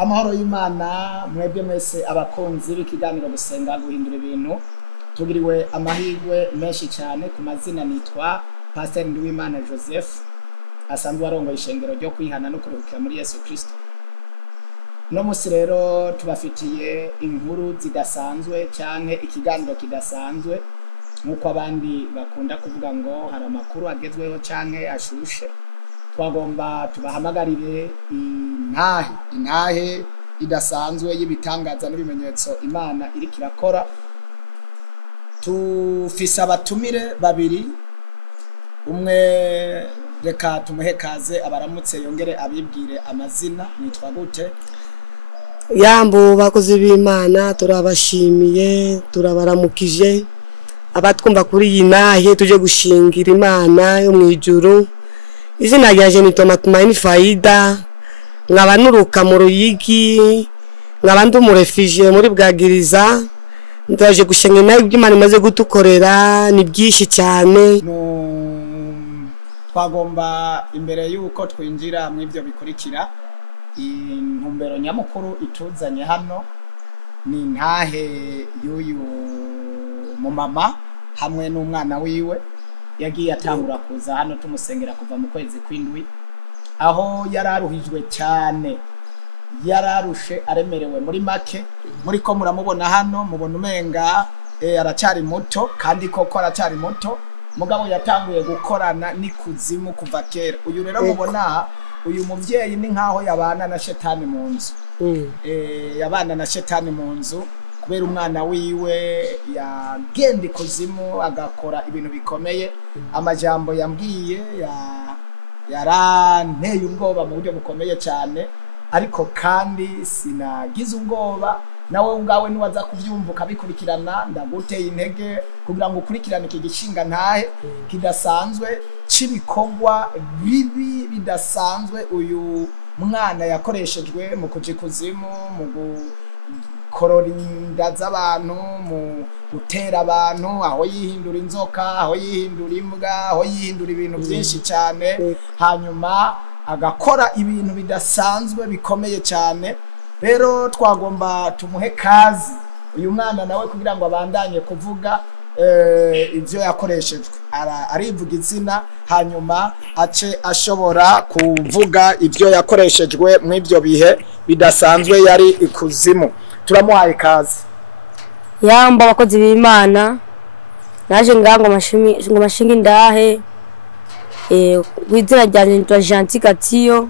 Amahoro y'Imana mwebwe mwese abakunzi b'ikiganiro gusenga guhindura ibintu tugiriwe amahirwe menshi cyane ku mazina nitwa Pastor Nduwimana Joseph asanzwe arongoye ishengero ryo kwihana no kuruhukira muri Yesu Kristo. No musi rero tubafitiye inkuru zidasanzwe cyane ikiganiro kidasanzwe nkuko abandi bakunda kuvuga ngo hari amakuru agezweho cyane ashushe. Twagomba tubahamagarire intahe idasanzwe y'ibitangaza n'ibimenyetso Imana iri kirakora. Tufise abatumire babiri, umwe reka tumuhe kaze abaramutse yongere abibwire amazina. Nitwa gute? Yambo bakozi b'Imana turabashimiye turabaramukije abatwumva kuri iyi nahe tuje gushingira Imana yo mwijuru. Izina ryaje ni Matumaini Faida, nkaba nuruka mu Ruyigi, nkaba ndi umurefugee muri Bwagiriza. Ndaje gushinga nayo iby'Imana imaze gutukorera ni byinshi cyane. Twagomba imbere y'uko twinjira mu ivyo bikurikira, intumbero nyamukuru ituzanye hano ni ntahe y'uyu mumama hamwe n'umwana wiwe yagiye atangura kuza hano tumusengera kuva mu kwezi kw'indwi, aho yararuhijwe cyane, yararushe aremerewe muri make. Muri ko muramubona hano mubona umenga aracari muto, kandi koko aracari muto, mugabo yatanguye gukorana n'ikuzimu kuva kera. Uyu rero mubona uyu muvyeyi ni nkaho yabana na shetani mu nzu. Yabana na shetani mu nzu kubera umwana wiwe yagenda ikuzimu agakora ibintu bikomeye. Amajambo yambwiye yaranteye ubwoba mu buryo bukomeye cyane, ariko kandi sinagize ubwoba. Nawe ubwawe niwaza kuvyumvuka bikurikirana, ndaguteye intege kugira ngo ukurikirane iki gishinga ntahe kidasanzwe c'ibikorwa bibi bidasanzwe uyu mwana yakoreshejwe mu kujikuzimu, mu gukorora inda z'abantu, mu gutera abantu, aho yihindura inzoka, aho yihindura imbwa, aho yihindura ibintu byinshi cyane, hanyuma agakora ibintu bidasanzwe bikomeye cyane. Rero twagomba tumuhe kazi uyu mwana nawe kugira ngo abandanye kuvuga ivyo yakoreshejwe. Arivuga izina hanyuma ace ashobora kuvuga ivyo yakoreshejwe mu ivyo bihe bidasanzwe yari ikuzimu. Turamuhaye kazi. Yamba abakozi b'Imana, naje ngango mashinga indahe wizira ryanje nitwa Gentil Katiyo,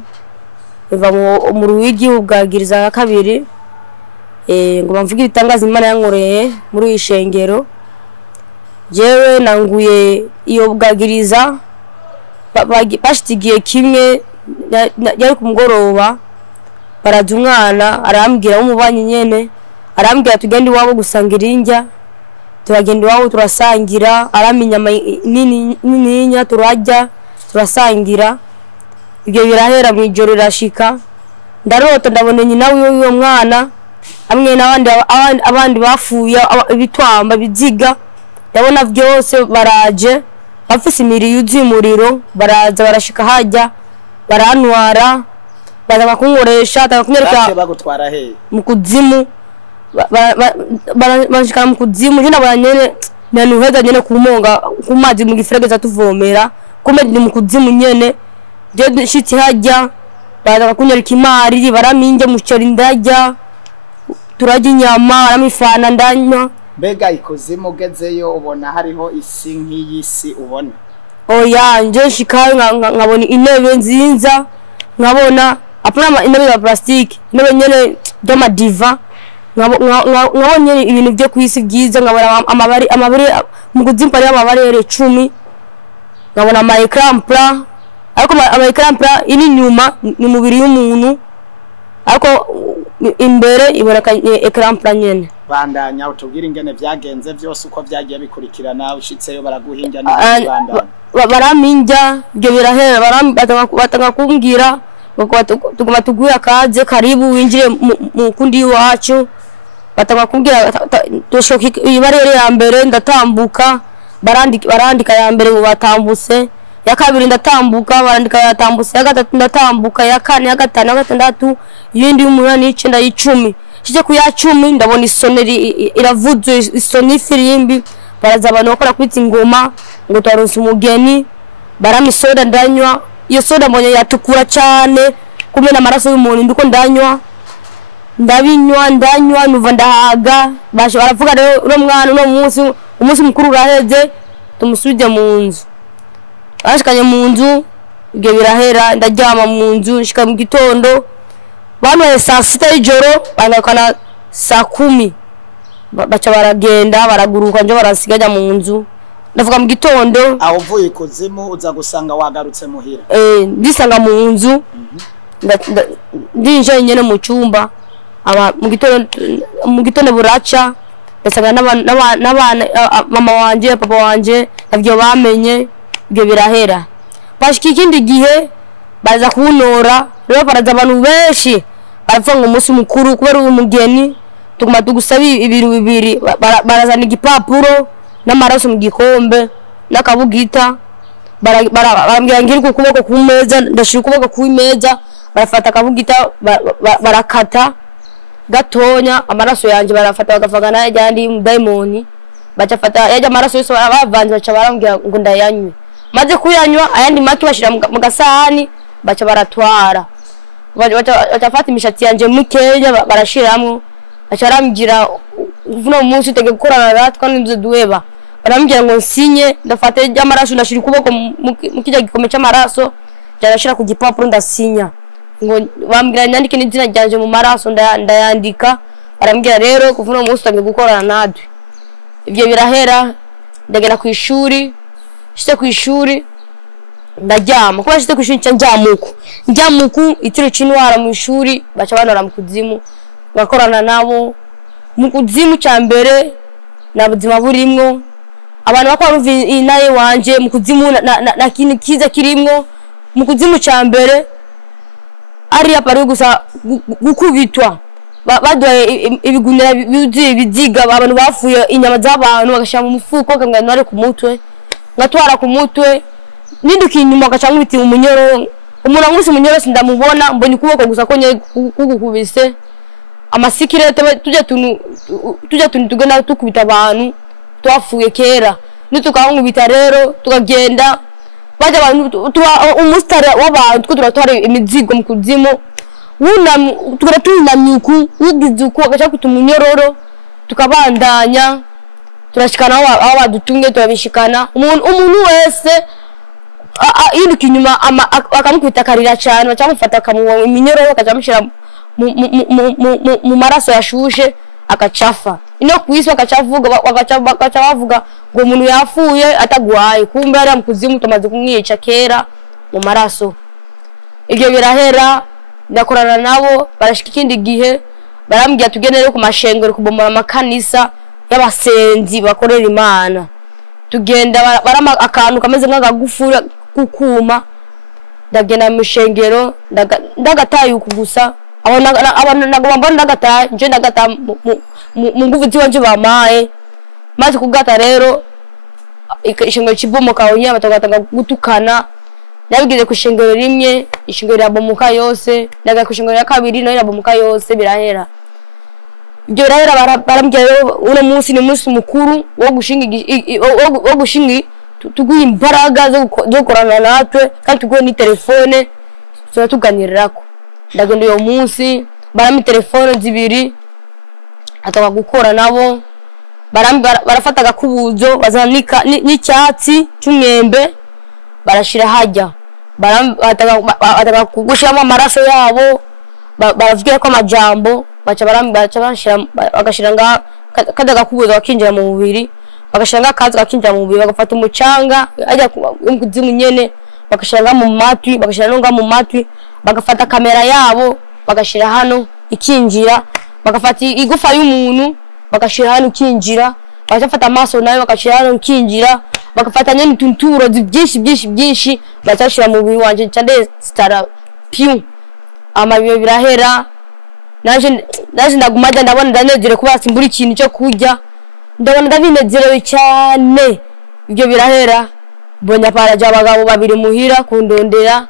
eva mu Ruyigi Bwagiriza kabiri. Ngo bamvuga ibitangaza Imana yankoreye muri ishengero. Jewe nanguye iyo Bwagiriza bashitigiye kimwe yari ku mugoroba, baraje umwana arambwira w'umubanyi nyene, arambwira tugende iwabo gusangira injya. Turagenda iwabo turasangira, araminya nini turajya turasangira. Ibyo birahera mu ijoro rirashika, ndarota ndabona nyina w'uwo mwana hamwe n'abandi bafuye ibitwamba biziga. Ndabona byose baraje bafise imiri yuzuye umuriro, baraza barashika hajya barantwara, baza kunkoresha atakunyereka bagutwara he mu kuzimu. Barashika mu kuzimu, je nabona nyene nanuheza nyene kumonga ku mazi mu giferegeza tuvomera, kumbe ni mu kuzimu nyene. Je shiti hajya baza kunyereka imari, baraminje muceri ndajya, turajya inyama, baramifana ndanywa. Mbega ikuzimu ugezeyo ubona hariho isi nk'iyisi ubona? Oya, nje shikayo nkabona intebe nzinza, nkabona apana intebe ya plastic, intebe nyene y'amadiva, nkabona ibintu byo kwisi byiza, nkabona amabari mu kuzimu ari amabari 10, nkabona ama ecran plat, ariko ama ecran plat ini nyuma ni mubiri y'umuntu, ariko imbere iboneka ecran plat nyene. Bandanya utubwira ingene vyagenze byose uko vyagiye bikurikirana, ushitseyo baraguhinja n'ibandanya. Baraminja byo birahera, batanga kumbwira tuguma tuguya kaze karibu winjire mu kundi wacu. Batanga kumbwira dushoka ibarere ya mbere, ndatambuka barandika ya mbere ngo batambuse, ya kabiri ndatambuka barandika yatambutse ya gatatu ndatambuka ya kane ya gatanu ya gatandatu yindi y'umunani y'icenda y'icumi kije ku ya 10 ndabona isoneri iravuze isoni firimbi baraza abantu bakora kwita ingoma ngo twaronse umugeni baramisoda ndanywa iyo soda mbonye yatukura cyane kumena amaraso y'umuntu ndiko ndanywa nuva ndahaga bashe baravuga rero uro mwana no umunsi mukuru uraheze tumusubije mu nzu ashikanye mu nzu ibyo birahera ndaryama mu nzu nshika mu gitondo bamwe saa 6 y'ijoro banakana saa 10 baca baragenda baraguruka nje barasigaja mu nzu ndavuga mu gitondo aho uvuye kuzimu uza gusanga wagarutse muhira ndisanga mu nzu ndinje nyene mu cyumba aba mu gitondo buraca ndasanga n'abana mama wanje papa wanje navyo bamenye ibyo birahera bashika ikindi gihe baza kunora rero baraza abantu benshi baravuga ngo umunsi mukuru kubera umugeni tuguma tugusabi ibintu bibiri barazana igipapuro n'amaraso mu gikombe n'akabugita barambwira ngiri ku kuboko ku meza ndashira ukuboko ku meza barafata akabugita barakata gatonya amaraso yanje barafata bagafagana yandi diamond bacafata yaje amaraso yose bavanze baca barambwira ngo ndayanywe maze kuyanywa ayandi maki bashira mu gasahani baca baratwara batafata imishatsi yanje mukeya barashiramwe acarambira uvuno munsi tege gukorana natwe n'inzu duweba barambira ngo nsinye ndafata y'amaraso ndashira ukuboko mu kijya gikome cy'amaraso cyarashira ku gipapuro ndasinya ngo bambira nyandike n'izina ryanje mu maraso ndayandika barambira rero kuvuno munsi tege gukorana natwe ibyo birahera ndagera ku ishuri shite ku ishuri ndaryama kuba shite ku ishuri njyamuku itiro cinwara mu ishuri baca banora mu kuzimu bakorana nabo mu kuzimu cyambere na buzima burimwo abantu bakora inaye wanje mu kuzimu na kintu kiza kirimwo mu kuzimu cyambere ari apari gusa gukubitwa baduye ibigunira biziga abantu bafuye inyama z'abantu bagashira mu mufuko kangana ari ku mutwe ngatwara ku mutwe nindukiye inyuma gacanga biti umunyoro umuntu amusi umunyoro sindamubona mbonye kuboko gusa ko nye kugukubise amasikirete tujya tugenda tukubita abantu twafuye kera nitukangubita rero tukagenda baje abantu umustari w'abantu turatwara imizigo mu kuzimu tugatunamyuku ugizuko gacha kutumunyororo tukabandanya turashikana aho badutunge turabishikana umuntu wese yinduka inyuma akamukubita karira cyane bacamufata akamuwa iminyororo akajamushira mu maraso yashushe akacafa ino kwiswa akacavuga bakacavuga ngo umuntu yafuye atagwaye kumbe ari mu kuzimu tumaze kumwica kera mu maraso ibyo birahera ndakorana nabo barashika ikindi gihe barambya tugenere ku mashengero kubomora amakanisa y'abasenzi bakorera Imana tugenda barama akantu kameze nk'agagufura kukuma ndagenda mu shengero ndagataye ukugusa abantu nagomba ndagataye nje ndagata mu nguvu ziwanje bamaye maze kugata rero ishengero kibomoka onya batagatanga gutukana nabigize ku shengero rimwe ishengero yabomoka yose ndaga ku shengero ya kabiri no yabomoka yose birahera ibyo birahera barambye uno munsi ni munsi mukuru wo gushinga tuguye imbaraga zo korana natwe kandi tuguye ni telefone so tuganirako ndagenda uyo munsi barami telefone zibiri ataka gukora nabo barafata gakubuzo bazanika n'icyatsi cy'umwembe barashira hajya ataka kugushiramo amaraso yabo baravuga ko amajambo baca bagashira kada gakubuzo bakinjira mu mubiri bagashira akazi bakinjira mu mubiri bagafata umucanga ajya kuzimu nyene bagashira mu matwi bagashira no mu matwi bagafata kamera yabo bagashira hano ikinjira bagafata igufa y'umuntu bagashira hano ikinjira bagafata amaso nayo bagashira hano ikinjira bagafata nyene tunturo byinshi batashira mu mubiri wanje cyane stara piu amabiyo birahera naje ndagumajya ndabona ndanezere kuba simbura ikintu cyo kurya ndabona ndabinezerewe cyane ibyo birahera bonya paraje abagabo babiri muhira kundondera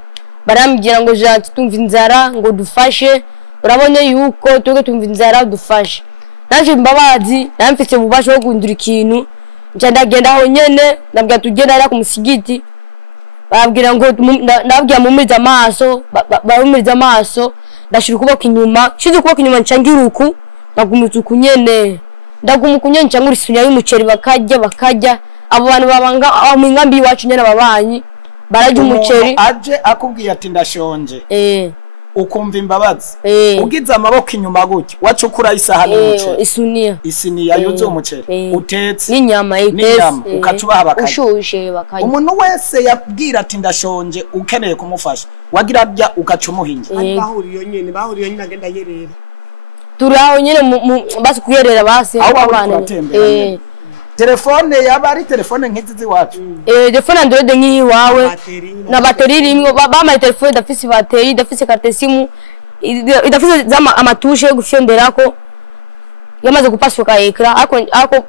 barambwira ngo Jean tumva inzara ngo dufashe urabonye yuko tuge tumva inzara dufashe naje mbabazi namfite ububasho bwo kundura ikintu ndagenda aho nyene ndabwira tugenda ari ku musigiti babwira ngo ndabwira mumiriza amaso barumiriza amaso ndashira ukuboko inyuma shize ukuboko inyuma ncangiruku ndagumutuku nyene ndagumukunye ncangura isunya y'umuceri bakajya abo bantu babanga mu ngambi iwacu nyene babanyi barajya umuceri aje akubwiye ati ndashonje ukumva imbabazi ugize amaboko inyuma gutya wacukura isahani y'umuceri isiniya yuzuye umuceri utetse n'inyama ukacubaha bakajya ushushe bakajya umuntu wese yabwira ati ndashonje ukeneye kumufasha wagira bya ukacumuhinja bahuriyo nyene agenda yerera turaho nyene basi kuyerera basi abana telefone yaba ari telefone nk'izi wacu telefone Android nk'iyi wawe na bateri rimwe bama telefone dafise bateri dafise carte simu idafise zama amatushe yo gufyonderako yamaze gupasuka ekra ako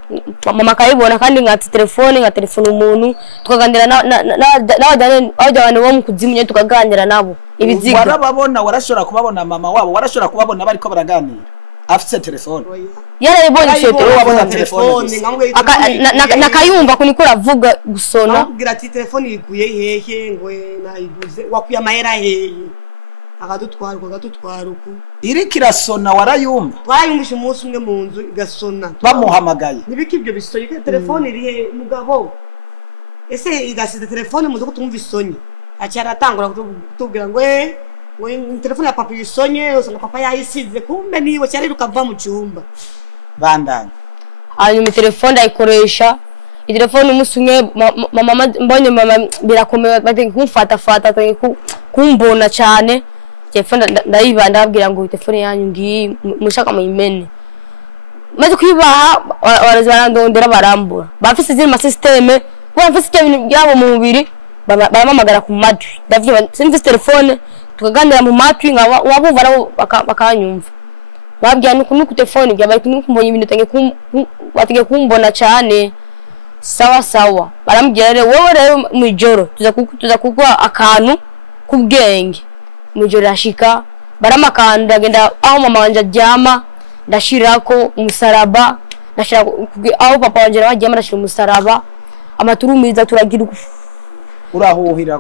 mama kayibona kandi ngati telefone umuntu tukagandira n'abajyane bo mu kuzimu nyine tukaganira nabo ibiziga warababona warashobora kubabona mama wabo warashobora kubabona bariko baraganira afise telefone yarayibonye telefone wabona telefone nakayumva kunikora vuga gusona akubwira ati telefone iguye hehe ngo nayiguze wakuye amahera hehe akadutwara uku iri kirasona warayumva twayumvishe umunsi umwe mu nzu igasona bamuhamagaye nibiki ibyo bisoye telefone iri mugabo ese igasize telefone mu nzu tumva isonye acyara atangura kutubwira ngo telefone ya papa yisonye usanga papa yayisize kumbe niwe cyari rukava mu cyumba bandanye hanyuma telefone ayikoresha telefone umunsi umwe mama mbonye mama birakomeye batenga kumfata kumbona cyane telefone ndayiba ndabwira ngo telefone yanyu ngiyi mushaka muyimene maze kwibaha barazandondera barambura bafise ziri ma systeme bafise ibintu byabo mu mubiri baramamagara ku matwi ndavuga sinfise telefone tukaganira mu matwi wabumva nabo bakanyumva babwira nuku telefone bya bari kumbonye ibintu bategeye kumbona cyane sawa barambwira rero wowe rero mu ijoro tuza kugwa akantu kubwenge mu ijoro rashika baramakanda genda aho mama wanje aryama ndashirako umusaraba ndashira aho papa wanje aryama ndashira umusaraba amaturumiza turagira urahuhira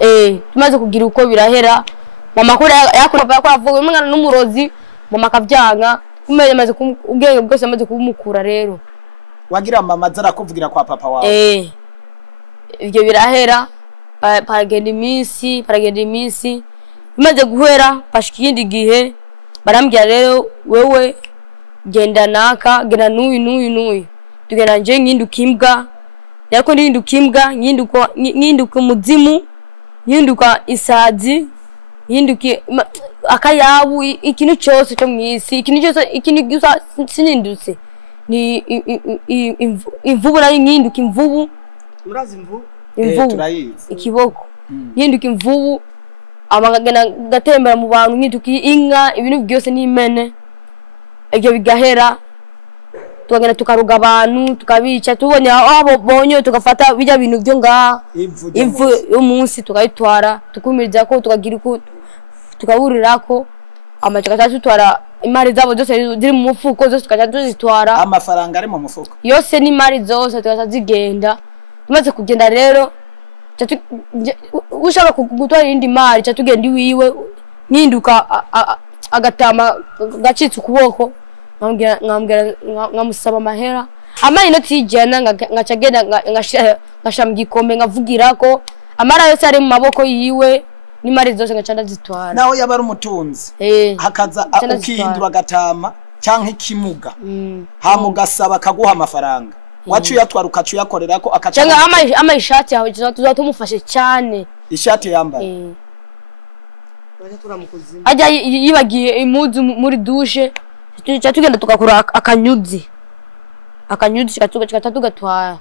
tumaze kugira uko birahera mama kuri yakora kwavuga umwana n'umurozi mama kavyanga kumenya maze ubwenge bwose amaze kubumukura rero wagira mama zara kuvugira kwa papa wawe ibyo birahera paragenda iminsi bimaze guhera pashikindi gihe barambwira rero wewe genda n'uyu tugenda nje nginduka imbwa yako ndinduka imbwa nginduka umuzimu nginduka isazi nginduke akayabu ikintu cyose cyo mwisi ikintu gusa sinindutse ni imvubu nayo nginduka imvubu murazi imvubu ikiboko nginduka imvubu amagana gatembera mu bantu nginduka inka ibintu byose n'imene ibyo bigahera tugenda tukaruga abantu tukabica tubonye abo bonye tugafata bijya bintu byo nga imvu umunsi tukayitwara tukumiriza ko tukagira uko tukaburirako amacaka tutwara imari zabo zose ziri mu mufuko zose tukaja tuzitwara amafaranga ari mu mufuko yose ni imari zose tukaza zigenda tumaze kugenda rero ushaka gutwara indi mari tugenda iwiwe ninduka agatama gacitse ukuboko ngamusaba amahera amari no tijana ngacagenda ngasha mu gikombe ngavugirako amara yose ari mu maboko yiwe n'imari zose ngacanda zitwara naho yabari umutunzi hakaza ukihindura gatama canke ikimuga hamugasaba kaguha amafaranga wacu yatwara ukacu yakorerako akacanga amashati yawe tuzatumufashe cyane ishati yambaye ajya yibagiye imuzu muri douche tugenda tukakura akanyuzi tugatwara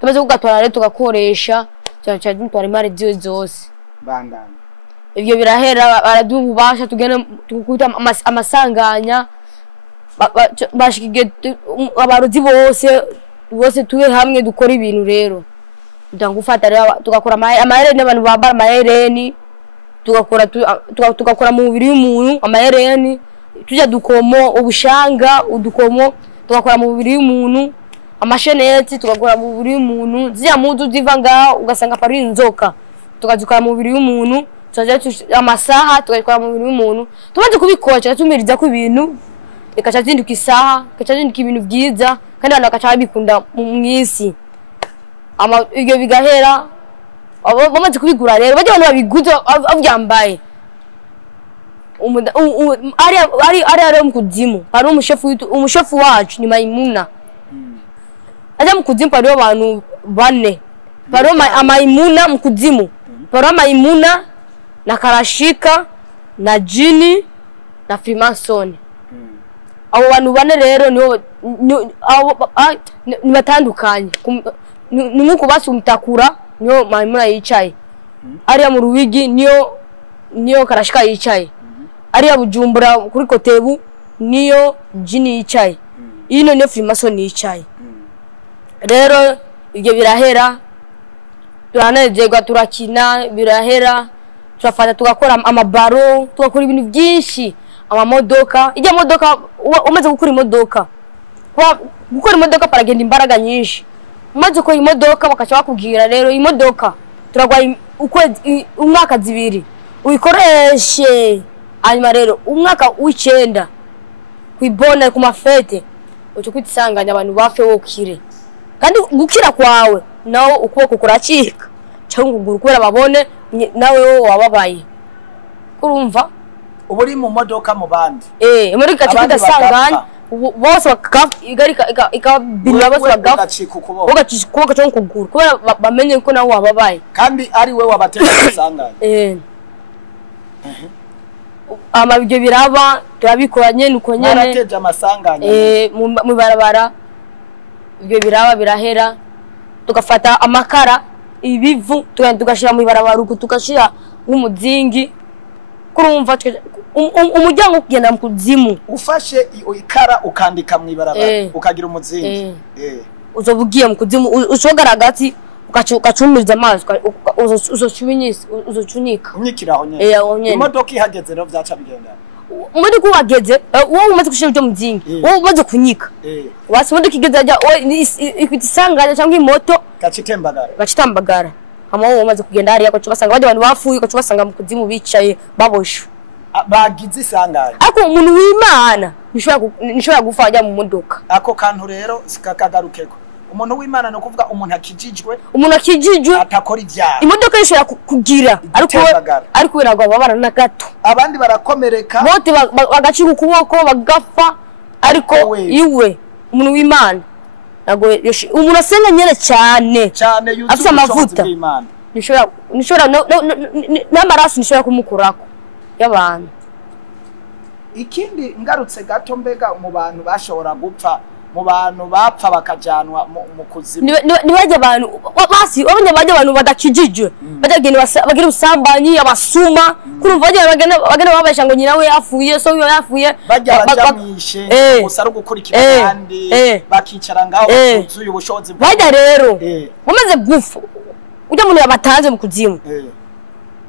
tumaze kugatwara rero tugakoresha cyane dutwara imari zose bandana ibyo birahera baradubasha tugenda tukuta amasanganya bashikige abarozi bose tube hamwe dukora ibintu rero ndangufata rero tugakora amahereni abantu bambara amahereni tugakora mu mubiri w'umuntu amahereni tujya dukomo ubushanga udukomo tugakora mu mubiri w'umuntu amasheneti tugakora mu mubiri w'umuntu zya mudu ziva ngaho ugasanga pari inzoka tukazikora mu mubiri w'umuntu tujya amasaha tugakora mu mubiri w'umuntu tumaze kubikoca tumiriza ku ibintu ikaca zinduka isaha ikaca zinduka ibintu byiza kandi abantu bakaca babikunda mu mwisi ibyo bigahera bamaze kubigura rero bajya abantu babiguze avyambaye ari mu kuzimu hari umushefu wacu ni Maimuna ajya mu kuzimu pariho abantu bane pariho Maimuna mu kuzimu pariho Maimuna na Karashika na Jini na Freemason abo bantu bane rero ni batandukanye nuko basumtakura niyo Maimuna yicaye ariya mu Ruwigi niyo Karashika yicaye ariya Bujumbura kuri Kotebu niyo Jini yicaye ino niyo Freemason yicaye rero ibyo birahera turanezerwa turakina birahera turafata tugakora amabaro tugakora ibintu byinshi amamodoka ijya modoka umaze gukora imodoka gukora imodoka paragenda imbaraga nyinshi umaze gukora imodoka bakaca bakubwira rero imodoka turagwa umwaka zibiri uyikoreshe hanyuma rero umwaka w'icenda kwibona ku mafete uco kwitisanganya abantu bafe wokire kandi gukira kwawe nawo ukuboko kuracika cyangwa ukuguru kubera babone nawe wababaye kurumva uburi mu modoka mu bandi muri gace kudasanganya bose ikabinira bose bagacika ukuboko cyangwa ukuguru kubera bamenye ko nawe wababaye kandi ari we wabatera gusanganya ibyo biraba turabikoranye nuko nyene barateje amasanganya mu barabara ibyo biraba birahera tugafata amakara ibivu tugashira mu barabara uko tugashira nk'umuzingi kurumva umuryango kugenda mu kuzimu ufashe ikara ukandika mu ibarabara ukagira umuzingi uzobugiye mu kuzimu ucogaragati ukacumiriza amazi uzocunika unyikiraho nyene imodoka ihageze rero byaca bigenda muri kuhageze wowe umaze gushira ibyo muzingi wowe umaze kunyika wasi imodoka igeze ajya ikwitisanganya cyangwa imoto gacitembagara hama wowe umaze kugenda hariya ko basanga bajya abantu bafuye ko basanga mu kuzimu bicaye baboshe bagize isanganya ako umuntu w'Imana nishobora gufa ajya mu modoka ako kantu rero sikakagarukeko umuntu w'Imana no kuvuga umuntu akijijwe atakora ibyaha imodoka yishobora kugira ariko biragwa babana na gato abandi barakomereka bote bagacika ukuboko bagafa ariko iwe umuntu w'Imana nago umuntu asenga nyene cyane afite amavuta nishobora n'amaraso nishobora kumukurako y'abantu ikindi ngarutse gato mbega mu bantu bashobora gupfa mu bantu bapfa bakajanwa mu kuzimu ni baje abantu basi abanye baje abantu badakijijwe bagenda bagira usambanyi abasuma kurumva bagenda babesha ngo nyina we yafuye so yo yafuye bajyamishe usaro gukurikira kandi bakicara ngaho bazuye ubushobozi baje rero umaze gufu ujya muntu yabatanze mu kuzimu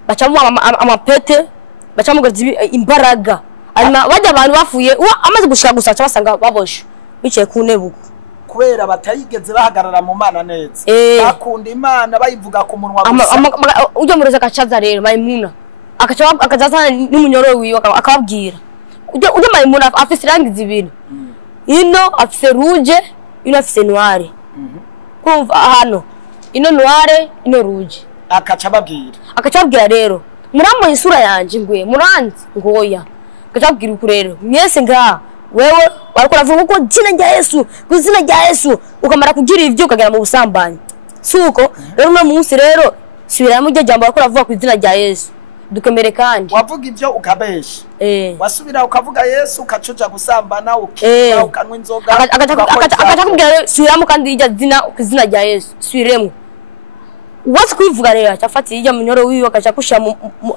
bacamu amapete bacamu imbaraga arima baje abantu bafuye amaze gushaka gusacha basanga baboshe bicaye ku ntebe kubera batayigeze bahagarara mu Mana neza bakunda Imana bayivuga ku munwa gusa ujya mureza akacaza rero Maimuna akazaza n'umunyoro wiwe akababwira ujya Maimuna afise irangi zibiri ino afise rouge ino afise noire kumva hano ino noire ino rouge akacababwira rero murambo isura yanje ngwe muranzi ngoya akacababwira uko rero mwese ngaha wewe warakora vuga ko jina rya Yesu kuzina rya Yesu ukamara kugira ivyo ukagera mu busambanyi suko rero no munsi rero subira mu jambo warakora vuga ku izina rya Yesu dukemere kandi wavuga ivyo ukabesha wasubira ukavuga Yesu ukacuja gusambana ukira ukanwa inzoga akakubwira subira mu kandi ijya zina kuzina rya Yesu subiremo wasi kwivuga rero cyafati ijya munyoro wiwe akaca kusha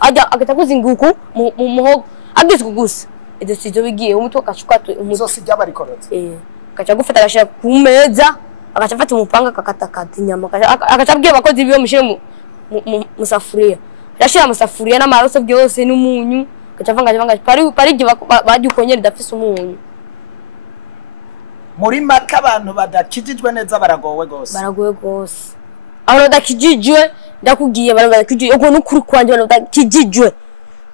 ajya akatakuzinguku mu muhogo agizwe gusa idosizo bigiye umutwe akashukatwe umuzosi by'abarikorotse kacha gufata gashira ku meza agaca afata umupanga akakatakata inyama agaca abwiye abakozi biwe mushire mu safuriya yashira mu safuriya n'amaraso byose n'umunyu agaca avanga pari bagiye ukonyera idafise umunyu. Muri maka abantu badakijijwe neza baragowe gose aho badakijijwe ndakugiye badakijijwe uko n'ukuri kwanje badakijijwe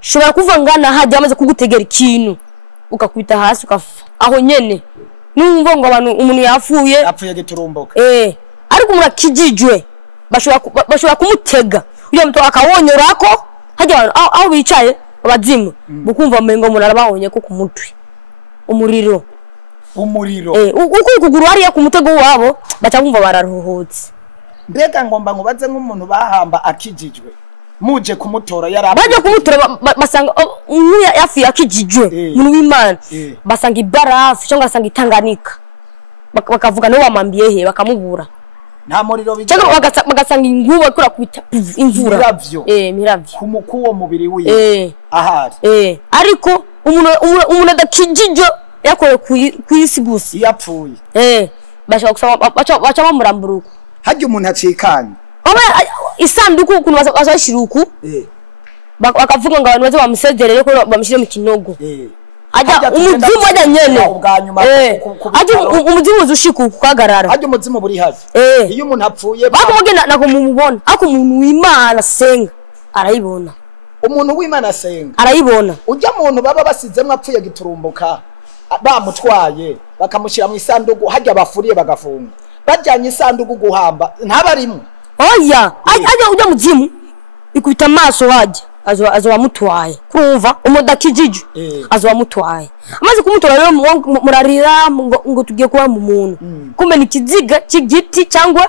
shobora kuvangana hajya amaze kugutegera ikintu ukakubita hasi ukafa aho nyene numva ngo abantu umuntu yapfuye giturumbuka ariko umuntu akijijwe bashobora kumutega uyo mutwe akawonyorako hajya abantu aho bicaye abazimu bukumva mengo umuntu arabahonye ko ku mutwe umuriro uko kuguru hariya ku mutego wabo bacakumva bararuhutse. Mbega ngomba ngubaze nk'umuntu bahamba akijijwe muje kumutora baje kumutora basanga yafi akijijwe umuntu w'Imana basanga ibarafu cyangwa basanga itanganika bakavuga no wamambiye he bakamubura nta muriro cyangwa bagasanga inguba kura kubita imvura miravyo kumukuwo mubiri wiye ahari ariko umuntu adakijijwe yakore kuyisi gusa yapfuye bacha bamuramburuko hajye umuntu acikanye isanduku kuno bazashiruku bakavuga ngo abantu baze bamusezerere ko bamushire mu kinogo ajya umuzimu ajya nyene ajya umuzimu uzushika kukagarara ajya umuzimu buri hafi iyo umuntu apfuye bakumugenda nako mumubona ako umuntu w'Imana senga arayibona umuntu w'Imana senga arayibona ujya muntu baba basizemwe apfuye giturumbuka bamutwaye bakamushira mu isanduku hajya bafuriye bagafunga bajyanye isanduku guhamba ntabarimwe oya ajya ujya muzimu ikubita amaso hajya azo wamutwaye kurumva umudakijije azo wamutwaye amaze kumutora rero murarira ngo tugiye kuba mu muntu kumbe ni kiziga cy'igiti cyangwa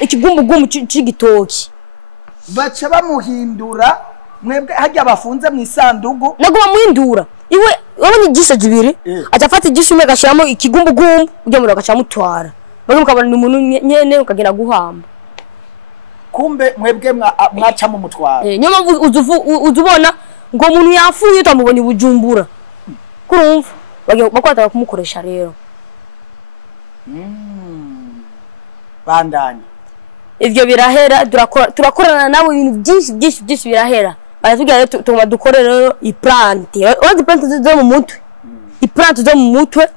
ikigumbugumu cy'igitoki baca bamuhindura mwebwe hajya bafunze mu isanduku nago bamuhindura iwe wabonye igisho zibiri atafata igisho umwe gashiramo ikigumbugumu ujya muri agaca mutwara bari mukabana ni umuntu nyene ukagenda guhamba kumbe mwebwe mwaca mu mutwara nyuma uzubona ngo umuntu yafuye utamubonye Bujumbura kurumva bakwata kumukoresha rero bandanye ivyo birahera turakorana nabo ibintu byinshi birahera baratubwira rero tugomba dukorera rero iplante wazi plante zo mu mutwe iplante zo mu mutwe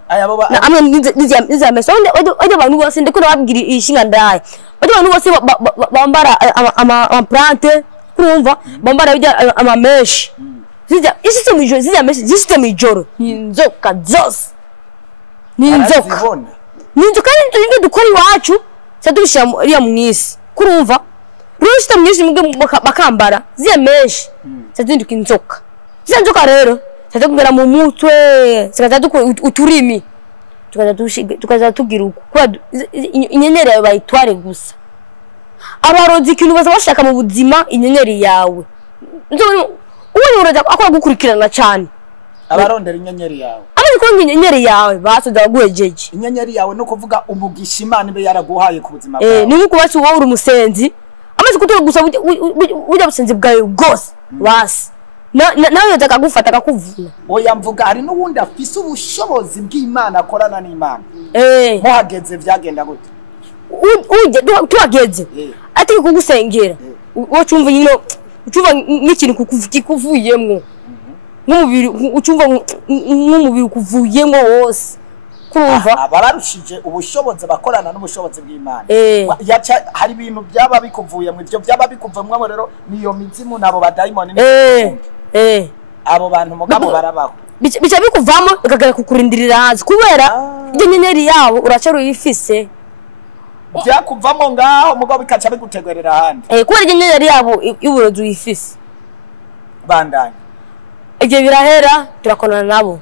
amwe nizamesa wajya abantu bose ndiko nababwira ishinga ndaye wajya abantu bose bambara ama plante kurumva bambara bijya ama mesh zijya isistem ijoro zijya mesh system ijoro ni nzoka zose ni nzoka kandi dukora iwacu sadubishira iriya mwisi kurumva rusita mwisi bakambara ziya mesh sazinduka inzoka ziya nzoka rero sadukubera mu mutwe sikaza uturimi tukaza tugira uko inyenyeri yawe bayitware gusa abarozi ikintu baza bashaka mu buzima inyenyeri yawe uwo uroza akora gukurikirana cyane abarondera inyenyeri yawe ko inyenyeri yawe basoza bagwejeje inyenyeri yawe no kuvuga umugisha Imana ibe yaraguhaye ku buzima bwawe ni nko kubasi wowe uri umusenzi amaze kutura gusa ujya busenzi bwawe gose basi nawe yataka gufata akakuvuna oya mvuga hari n'uwundi afise ubushobozi bw'Imana akorana n'Imana muhageze vyagenda gute uje tuhageze ati kugusengera wacumva nyino ucumva n'ikintu kukuvuyemwo n'umubiri ucumva nk'umubiri kuvuyemwo wose kurumva abarushije ubushobozi bakorana n'ubushobozi bw'Imana hari ibintu byaba bikuvuye mu ivyo byaba bikuvamwe rero niyo mizimu nabo badaimoni abo bantu mugabo barabaho bica bikuvamo ikagara kukurindirira hazi kubera iyo nyenyeri yabo uracaru yifise byakuvamo ngaho mugabo bikaca bigutegerera handi kubera iyo nyenyeri yabo y'uburozi yifise bandanye ivyo birahera turakonana nabo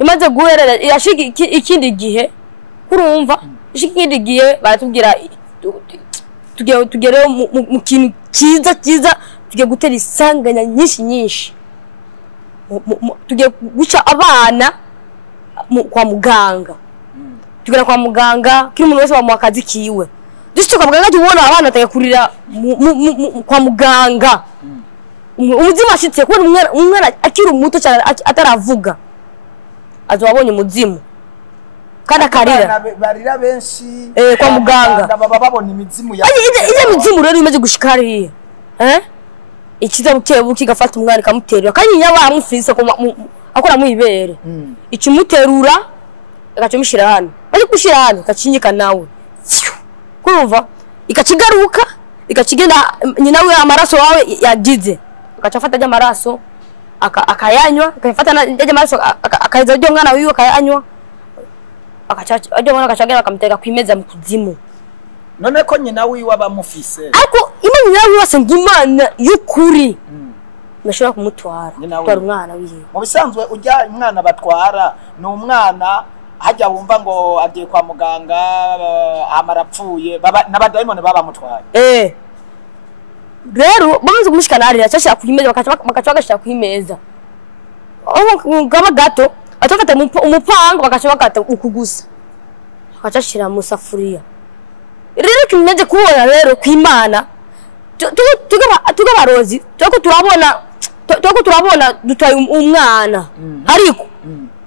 imaze guherera yashiki ikindi gihe kurumva ikindi gihe baratubwira tugere mu kintu kiza tugiye gutera isanganya nyinshi tugiye guca abana kwa muganga tugera kwa muganga kiri umuntu wese bamuha akazi kiwe dushika muganga tubona abana atakurira kwa muganga umuzimu ashitse kubona umwana akiri umuto cyane ataravuga azobabonye umuzimu Kana karira barira benshi kwa muganga baba babona imizimu ya ije mizimu rero imaze gushikariye ikiza bukebuki gafata umwana kamuterura kanyinya bamufise ko akora muibere ikimuterura agacumishyira hano bari gushira hano kacinyika nawe kumva ikakigaruka ikakigenda nyina we amaraso wawe yagize akacafata ajya amaraso akayanywa akafata ajya amaraso akaiza ajya umwana wiwe akayanywa akacaca ajya umwana akacagera akamutega kwimeza mu kuzimu none ko nyina wiwe abamufise ariko imana yawe wase ngimana y'ukuri nashobora kumutwara twara umwana wiwe mu bisanzwe ujya umwana batwara no umwana hajya wumva ngo agiye kwa muganga amarapfuye n'abadayimoni babamutwaye rero bamaze kumushikana arira cyashaka kwimeza bakaca bagashaka kwimeza ngaba gato atafata umupanga bakaca bakata ukugusa akacashira mu safuriya rero kimeje kubona rero kwimana tugabarozi tuko turabona dutaye umwana ariko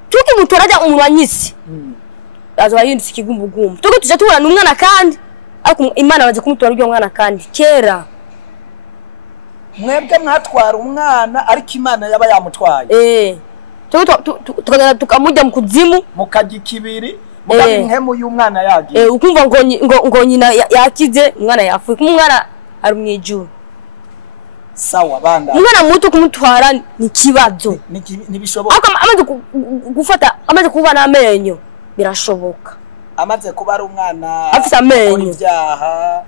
tukimutoraja umuranyisi azoba yindisi kigumbugumbu tuko tuje tubona umwana kandi ariko imana baje kumutora uryo mwana kandi kera mwebwe mwatwara umwana ariko imana yaba yamutwaye tukamujya mu kuzimu mukagikibiri mugabe nkemu y'umwana yagiye ukumva ngo nyina yakize umwana yafuye kumwana ari mwijuru sawa banda umwana muto kumutwara ni kibazo nibishoboka amaze gufata amaze kuba n'amenyo birashoboka amaze kuba ari umwana afite amenyo ibyaha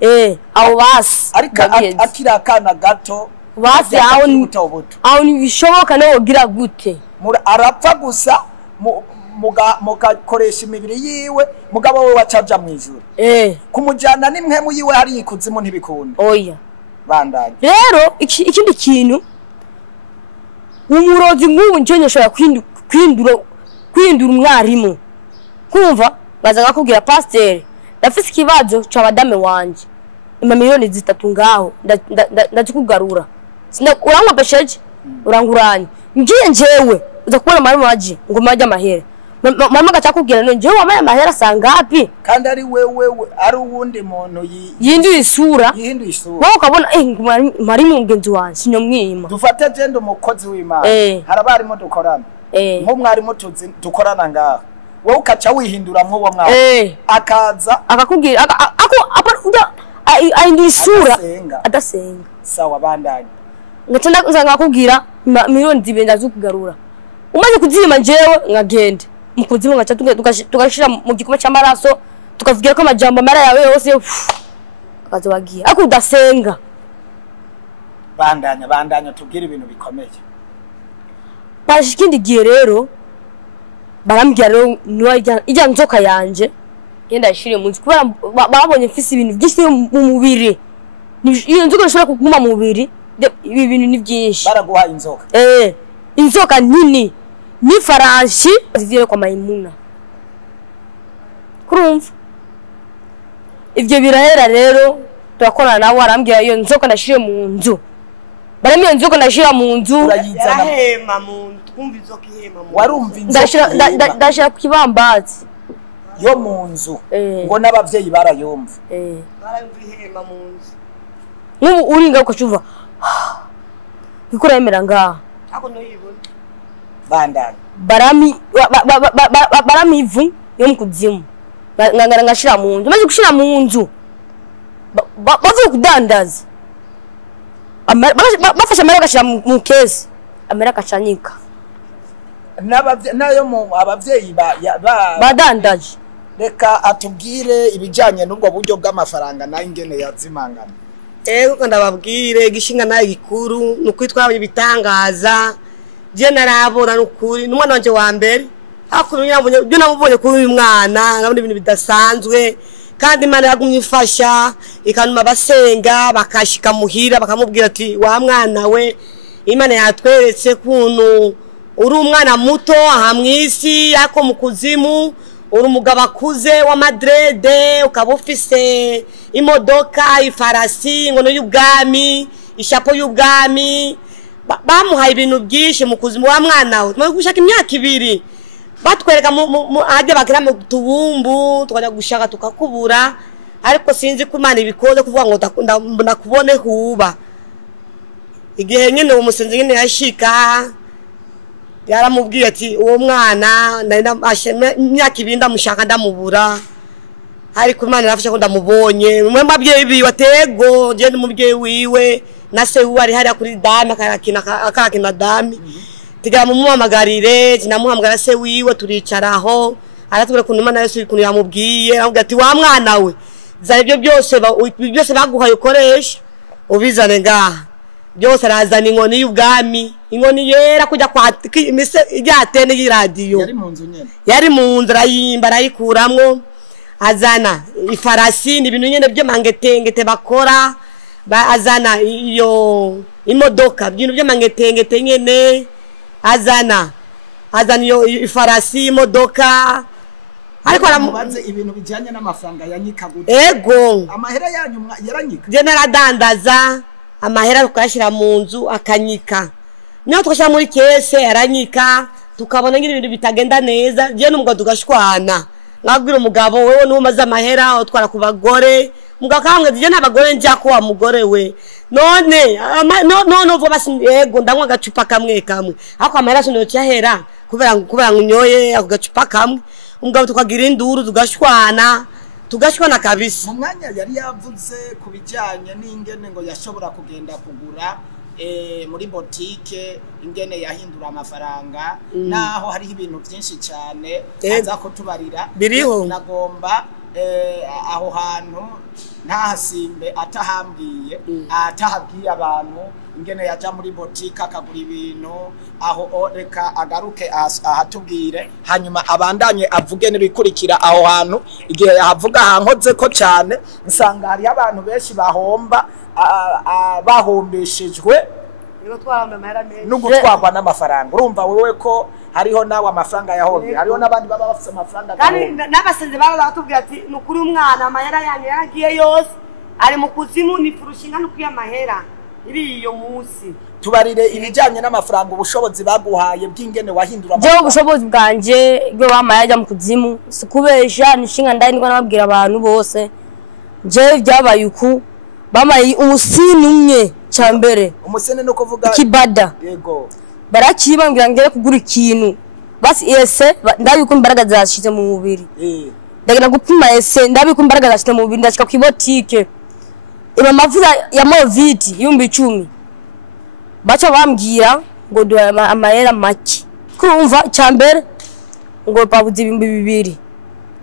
aho basi ariko akira kana gato basi aho nibishoboka no gira gute arapfa gusa mugakoresha imibiri yiwe mugabo we wacaja mu ijuru kumujana nimwe yiwe hari ikuzimu ntibikunda oya bandanye rero ikindi kintu umurozi nk'ubu nje nshobora kwindura umwarimu kumva bazaga kubwira pasteur ndafise ikibazo c'abadame wanje miliyoni 3 ngaho ndazikugarura sinda urangwa pesheje uranguranye ngiye njewe uza kubona mama waje ngo maje amahera mama gacakubwira no njewe wamaye amahera sangapi kandi ari wewe ari uwundi muntu yinduye isura wowe ukabona mari mu ngenzi wanje sinyo mwima dufate gende umukozi w'Imana harabarimo dukorana nko mwari tuzi dukorana ngaho wowe ukaca wihindura mwo mwana akaza akakubwira ayindi isura adasenga sawa bandanye ngacanda ngakubwira miliyoni 2 ndazukugarura umaze kuzima njewe ngagende mukuzimu ngaca tugashira mu gikoma cy'amaraso tukavugira ko amajambo mara yawe yose akazobagiye ako udasenga bandanya tubwira ibintu bikomeye bashikindi giye rero barambwira rero niwa ijya nzoka yanje yenda ishire mu kubera babonye mfise ibintu byinshi mu mubiri iyo nzoka ishobora kuguma mu mubiri ibi bintu ni byinshi baraguha inzoka inzoka nini ni farashi zivire kwa Maimuna kurumva ivyo birahera rero turakorana nawe arambwira iyo nzoka ndashire mu nzu baramiye nzoka ndashira mu nzu yarahema mu nzu twumva inzoka ihema mu warumva inzoka ndashira ku kibambazi yo mu nzu ngo n'abavyeyi barayumva barayumva ihema mu nzu n'ubu uringa ukacuva ikora yemera ngaha ako no yibona bandanye barami ivu yo mu kuzimu ngashira mu nzu maze gushira mu nzu bavuye kudandaza bafashe amara gashira mu kesi amara kacanyika nayo mu abavyeyi badandaje reka atubwire ibijanye n'ubwo buryo bw'amafaranga nayo ingene yazimangana ko ndababwire gishinga nayo gikuru nukwitwa ibitangaza je narabona nukuri n'umwana wanje wa mbere hakuru nyabonye byo namubonye kuri uyu mwana nabone ibintu bidasanzwe kandi Imana yagumye ifasha ikanuma basenga bakashika muhira bakamubwira ati wa mwana we Imana yatweretse kuntu uri umwana muto hamwisi yako mu kuzimu uri umugabo akuze wa madrede ukaba ufise imodoka ifarasi ngono y'ubwami ishapo y'ubwami bamuhaye ibintu byinshi mu kuzimu wa mwana we tumaze gushaka imyaka 2 batwereka ajya bakira mu tubumbu tukajya gushaka tukakubura ariko sinzi ko Imana ibikoze kuvuga ngo ndakubone huba igihe nyine umusenzi nyine yashika yaramubwiye ati uwo mwana imyaka ibiri ndamushaka ndamubura ariko Imana irafasha ko ndamubonye mwe mabyeyi biwe atego je n'umubyeyi wiwe na se wiwe ari hariya kuri dame akakina dame tigira mu muhamagarire kinamuhamagara se wiwe turicaraho aratubwira kuntu Imana Yesu ikuntu yamubwiye avuga ati wa mwana we za ibyo byose baguhaye ukoresha ubizane ngaha byose arazana inkoni y'ubwami inkoni yera kujya kwa imise ijyatene y'iradiyo yari mu nzu arayimba arayikuramwo azana ifarasi n'ibintu nyene byo mangetengete bakora azana iyo imodoka ibintu byo mangetengete nyene azana iyo ifarasi imodoka ariko aramubaze ibintu bijanye n'amafaranga yanyika gute ego amahera yanyu yaranyika je naradandaza amahera tukashira mu nzu akanyika niyo tukashira muri kese aranyika tukabona ngira ibintu bitagenda neza je n'umugabo tugashwana ngabwira umugabo wewe numaze amahera utwara ku bagore mugabo kamwe je n'abagore njya ko wa mugore we none uvo basi yego ndanywa gacupa kamwe ariko amahera sino cyahera kubera ngunyoye ako gacupa kamwe umugabo tukagira induru tugashwana kabisa mu mwanya yari yavuze kubijyanye n'ingene ngo yashobora kugenda kugura muri botike ingene yahindura amafaranga naho hari ibintu byinshi cyane aza kutubarira biriho nagomba aho hantu ntahasimbe atahabwiye abantu ingene yaja muri botike akagura ibintu aho reka agaruke ahatubwire hanyuma abandanye avuge n'ibikurikira aho hantu igihe yavuga hankoze ko cyane nsanga hari abantu benshi bahombeshejwe no gutwarwa n'amafaranga urumva wewe ko hariho nawe amafaranga yahombye hariho n'abandi baba bafite amafaranga kandi n'abasenze baratubwira ati nukuri umwana amahera yanyu yaragiye yose ari mu kuzimu ni furushinga no kuyamahera iri iyo munsi tubarire ibijyanye n'amafaranga ubushobozi baguhaye bw'ingene wahindura je ubushobozi bwanje bwo bamayaje mu kuzimu sikubesha nishinga ndani ngo nababwira abantu bose je byabaye uku bamaye umusini umwe cyambere umusini no kuvuga kibada yego barakibambira ngere kugura ikintu basi ese ndabiko imbaraga zashize mu mubiri ndagenda gupima ese ndabiko imbaraga zashize mu mubiri ndashika ku botike iba mavuta ya Moviti 10 bacha bambwira ngo do amahera make kumva cyambere ngo pabuze 200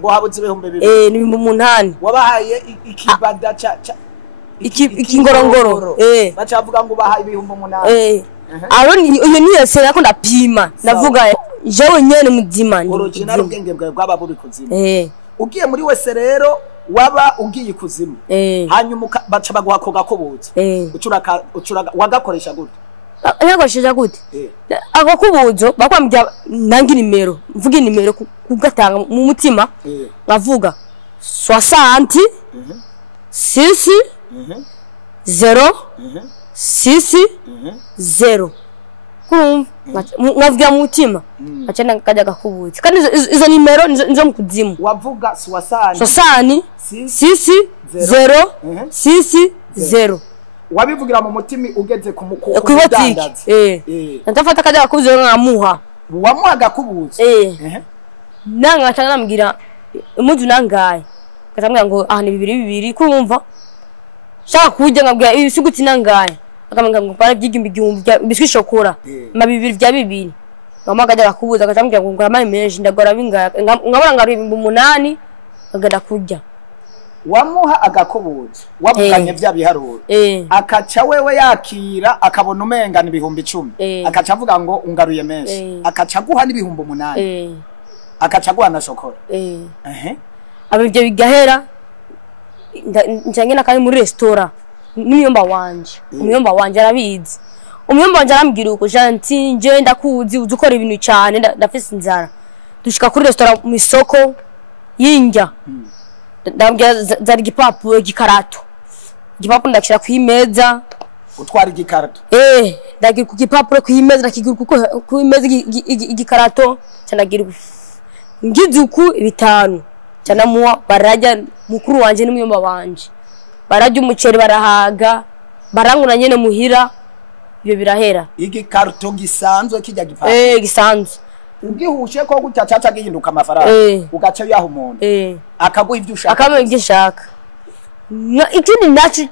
ngo habuze 200 ni 8 wabahaye ikibada ikingorongoro bacavuga ngo bahaye 8 aro iyo niyo se nako ndapima navuga jewe nyene muzima ndi original ubwenge bwawe bwaba buri kuzimu ugiye muri wese rero waba ugiye kuzimu hanyuma baca baguha ko gakobuza ucuraga wagakoresha gute yakoresha gute agakubuzo bakwambya nangi nimero mvuga nimero kugatanga mu mutima bavuga 60 6 0 6 0 ngavuga mu mutima acana kajya gakubuza kandi izo nimero nizo mu kuzimu wavuga 60 6 0 6 0 wabivugira mu mutima ugeze ku botike ndafata kajya gakubuza nkamuha wamuha gakubuza nanga cyangwa nambwira umuju nangaye katambwira ngo ni 2 kumva shaka kujya ngabwira ibisuguti nangaye akamanga ngo para by'igihumbi biswi shokora ma 2 bya 2 ngama kajya gakubuza katambwira ngo ngama menshi ndagora bingaya ngabura ngari 8 agada kujya wamuha agakubuza wabuganye bya biharuro akaca wewe yakira akabona umenga ni 10 akaca avuga ngo ungaruye menshi akaca guha ni 8 akaca guha na shokora abivyo bigahera njangena kandi muri restaurant n'umuyomba wanje arabizi umuyomba wanje arambwira uko janti nje ndakuzi uzukora ibintu cyane ndafise inzara dushika kuri restaurant mu isoko yinjya ndambwira zari gipapuro gikarato ndakira ku imeza utwara igikarato ndagira ku gipapuro kwimeza nakigira ku imeza igikarato cyanagira ngizuku 5 cyana muwa barajya mukuru wanje n'umuyomba wanje barajya umuceri barahaga baranguna nyene muhira ibyo birahera igikarato gisanzwe kijya gipapuro gisanzwe ugihushe ko gutacaca gihinduka amafaranga ugaca yaho umuntu akaguha ibyo ushaka akamuha ibyo ushaka ikindi naci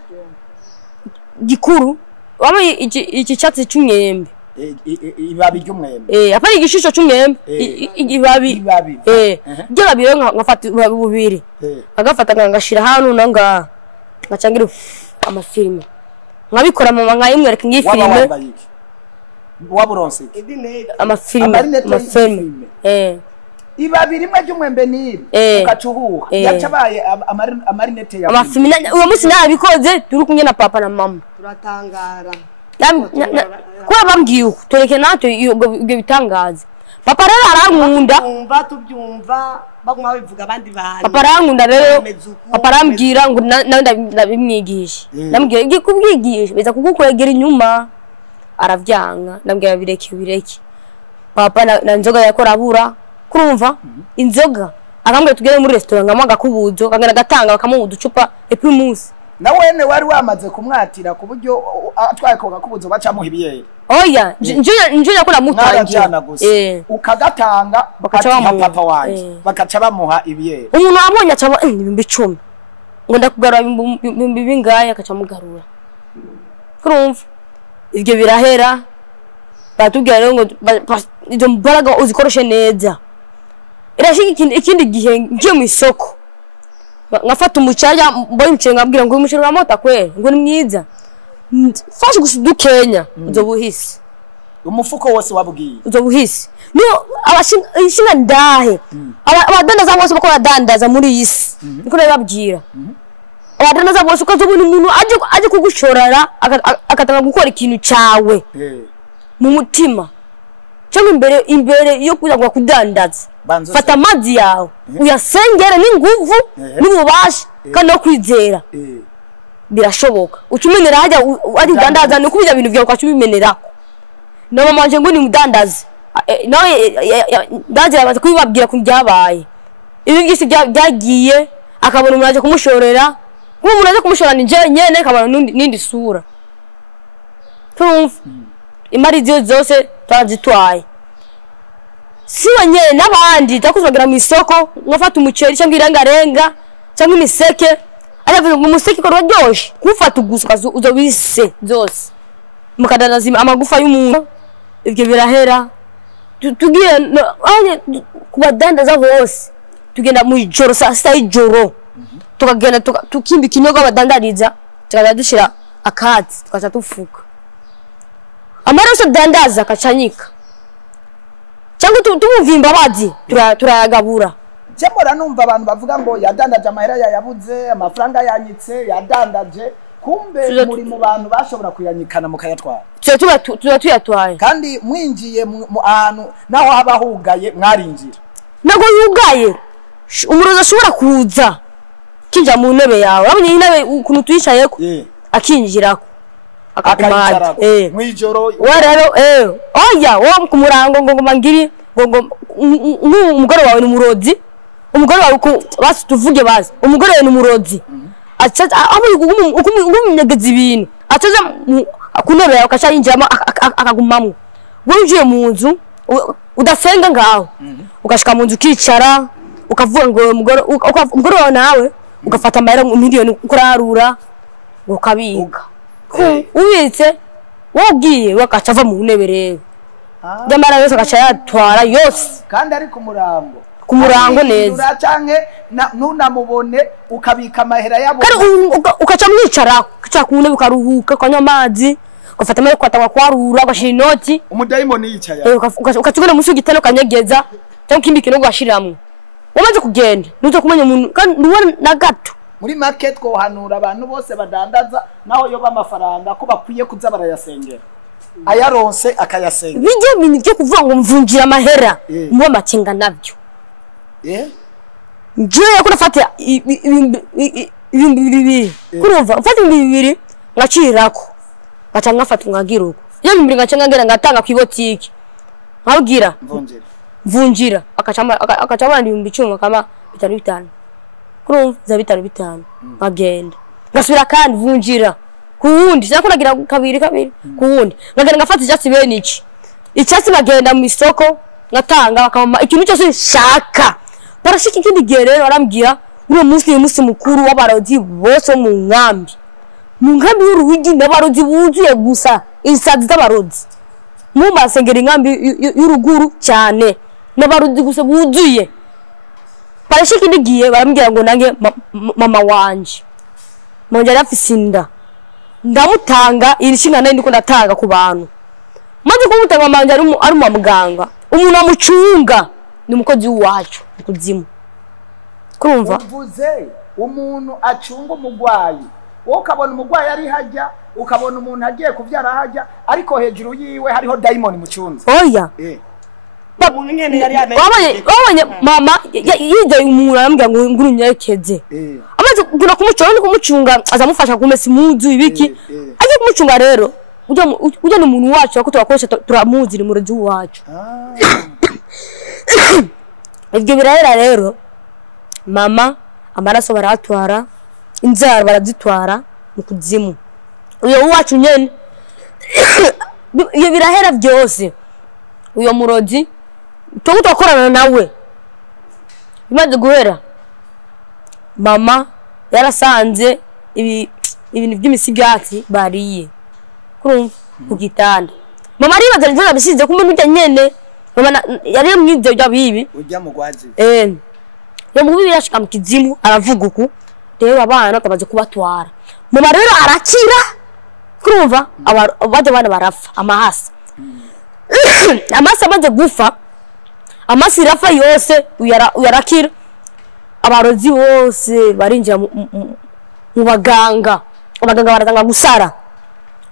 gikuru wama iki cyatsi cy'umwembe ibabi ry'umwembe apari igishusho cy'umwembe ibabi ibabi rero nkafata ibabi bubiri agafata ngashira hano nanga ngacangira amafilme nkabikora mama nkayimwereka ngifilme waburonse amafilme ibabi rimwe ry'umwembe niri ukacuhuha yacabaye amarinete ya amafilme uwo musi nabikoze turi kumwe na papa na mama turatangara kwa bambwiye tureke natwe ibyo bitangaza papa rero arankunda tubyumva baguma bivuga abandi bantu papa arankunda rero papa arambwira ngo ndabimwigisha ndambwira igiye kubwigisha beza kugukwegera inyuma aravyanga ndambwira bireke papa na nzoga yakora abura kurumva inzoga akambwira tugere muri restaurant ngamanga kubuzo kangana gatanga bakamuha uducupa epimus na wene wari wamaze kumwatira ku buryo atwaye koga kubuzo bacamuha ibiyere oya nje yakora mutangira ukagatanga bakaca papa wanje bakaca bamuha ibiyere umuntu abonye acaba 10 ngo ndakugarura bingaye akaca mugarura kurumva ibyo birahera batubwira rero ngo izo mbaraga uzikoroshe neza irashika ikindi gihe ngiye mu isoko ngafata umucaya mboye umuceri ngabwira ngo umuceri wa mota kwera ngo ni mwiza fashe gusudukenya uzobuhisi umufuko wose wabwiye uzobuhisi no abashinga ndahe abadandaza bose bako badandaza muri isi niko babwira abadandaza bose ko zobona umuntu aje kugushorara akatanga gukora ikintu cyawe mu mutima cyangwa imbere yo kuza ngo kudandaza fata amazi yawe uyasengere n'inguvu n'ububasha kandi no kwizera birashoboka ucumenera hajya ari udandaza no kubija bintu byawe kwacubimenerako no mama wanje ngo ni mudandaza nawe ndaje yabaza kubibabwira ku byabaye ibi byose byagiye akabona umuntu aje kumushorera kuba umuntu aje kumushorana nje nyene akabona nindi sura tumva imari zose twazitwaye siwe nyene n'abandi takuzagira mu isoko ngafata umuceri cyangwa irangarenga cyangwa imiseke aravuga ngo umuseke ko rwose kufata ugusuka uzobise zose mukadanaza amagufa y'umuntu ibyo birahera tugiye kubadandaza bose tugenda mu ijoro saa ijoro tukagenda tukimba ikinyogo abadandariza tukaza dushira akatsi tukaza tufuka amaraso dandaza akacanyika cyangwa tumuvimba bazi turayagabura cyemora numva abantu bavuga ngo yadandaje amahera yayabuze amafaranga yanyitse yadandaje kumbe muri mu bantu bashobora kuyanyikana mukayatwara tuba tuyatwaye kandi mwinjiye mu ahantu naho haba hugaye mwarinjira nago yugaye umuroza ashobora kuza kinja mu ntebe yawe abonye intebe ukuntu tuyishayeko akinjirako akayicara mwijoro rero oya wo kumurango ngo mangiri ngo umugore wawe ni murozi umugore wawe basi tuvuge basi umugore wawe ni murozi acha umunyegeza ibintu acaza kunebe yawe akaca yinjiramo akagumamwe winjiye mu nzu udasenga ngaho ugashika mu nzu ukicara ukavuga ngo umugore wawe nawe ugafata amahera miliyoni ukurarura ukabika ubitse wogiye wakaca mu ntebe rero jamara yose akaca yatwara yose kandi ari ku murango neza canke nunamubone ukabika amahera yabo kandi ukaca mwicara ukaca ku ntebe ukaruhuka ukanywa amazi ugafata amahera kwatanga kwarura ugashira inoti umudayimoni yicaye ukacugana musi gitano kanyegeza cyangwa kindi kintu ugashiramwe wamaze kugenda nuzo kumenya umuntu kandi nuwona na gato muri market ko hanura abantu bose badandaza naho yoba amafaranga ko bakwiye kuza barayasengera ayaronse akayasenga bijye bintu byo kuvuga ngo mvunjira amahera mu makinga nabyo nje yakora fata ibindi kurumva fata ibindi ngacirako gaca nkafata nkagira uko iyo bimbiri gaca ngagera ngatanga ku ibotiki nkabwira mvunjira akaca abandi 10 kama 5 kurumva za 5 agenda ngasubira kandi vunjira kuwundi cyakuragira kabiri kuwundi ngagenda ngafata icyatsi bene icyatsi bagenda mu isoko ngatanga bakama ikintu cyose shaka parashiki ikindi gihe rero arambwira uwo munsi mukuru w'abarodi bose mu nkambi y'uruwigi n'abarodi buzuye gusa isazi z'abarodi mu masengera inkambi y'uruguru cyane n'abarodi gusa buzuye parashiki ikindi gihe barambwira ngo nange mama wanje monjara afise inda ndamutanga irishinga nari ndiko ndatanga ku bantu maze kumutanga manje ari mu muganga umuntu amucunga ni umukozi wacu kuzimu kurumva uvuze umuntu acunga umugwayi wowe ukabona umugwayi ari hajya ukabona umuntu agiye kuvyara hajya ariko hejuru yiwe hariho diamond mucunzi oya umuntu nyene yari wabonye mama yijye umuntu arambwira ngo ngurunyekeze amaze kugura kumucunga azamufasha kumesa impuzu ibiki aje kumucunga rero ujya n'umuntu wacu ko twakoresha turamuzira mu ruju wacu ibyo birahera rero mama amaraso baratwara inzara barazitwara mu kuzimu uyo wacu nyene iyo birahera byose uyo murozi twakorana nawe bimaze guhera mama yarasanze ibintu by'imisigati bariye kurumva ku gitanda mama aribaza nje nabisize kumbe n'ujya nyene mama yari mwibyo bya bibi ujya mu gwazi yo mubibi yashika mu kizimu aravuga uku rero abana kabaze kubatwara mama rero arakira kurumva abade bana barafa amahasa amasa amaze gufa amasi rafa yose uyarakira abarozi bose barinjira mu baganga baratanga gusara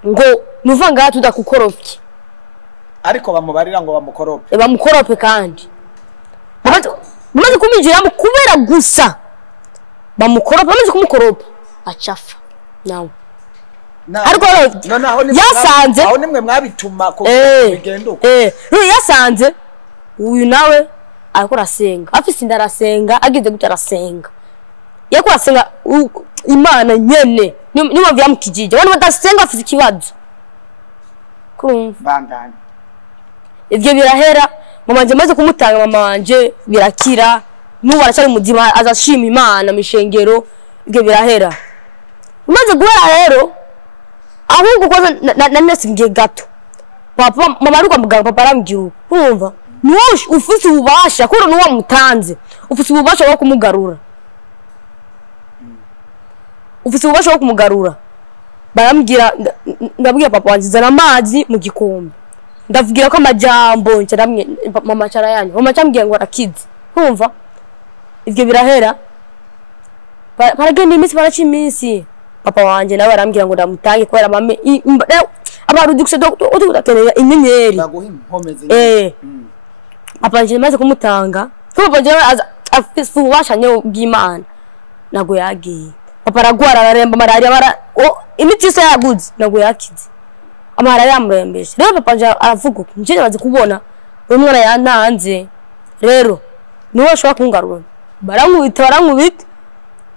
ngo nuva ngaha tudakukoropye ariko bamubarira ngo bamukorope bamukorope kandi bamaze kuminjira mu kubera gusa bamukorope bamaze kumukoropa acafa nawe ariko yasanze aho nimwe mwabituma ko bigenduka yasanze uyu nawe ariko rasenga afise indarasenga agize gute arasenga yako rasenga imana nyene niyo vyamukijije abantu badasenga afise ikibazo kumva bandanye ivyo birahera mama nje maze kumutanga mama wanje birakira nubu aracari muzima azashima imana mishengero ivyo birahera maze guhera rero ahubwo ko nanese ngiye gato papa mama aruka muganga papa arambwira kumva nush ufise ububasha kuri nuwa mutanze ufise ububasha bwo kumugarura ufise ububasha bwo kumugarura barambwira ndabwira papa wanje zana amazi mu gikombe ndavugira ko amajambo ncaramwe mama carayanye mama cyambwiye ngo arakize kumva ivyo birahera paragenda iminsi baraca iminsi papa wanje nawe arambwira ngo ndamutange kubera mame abarudukse tudakenera inyenyeri papa wanje maze kumutanga papa wanje afise ububasha nyo bw'Imana nago yagiye papa aragwara araremba malaria imiti se yaguze nago yakize amara yamurembeje rero papa wanje aravuga nje baze kubona uyu mwana yantanze rero niwe ashobora kungarura barankubita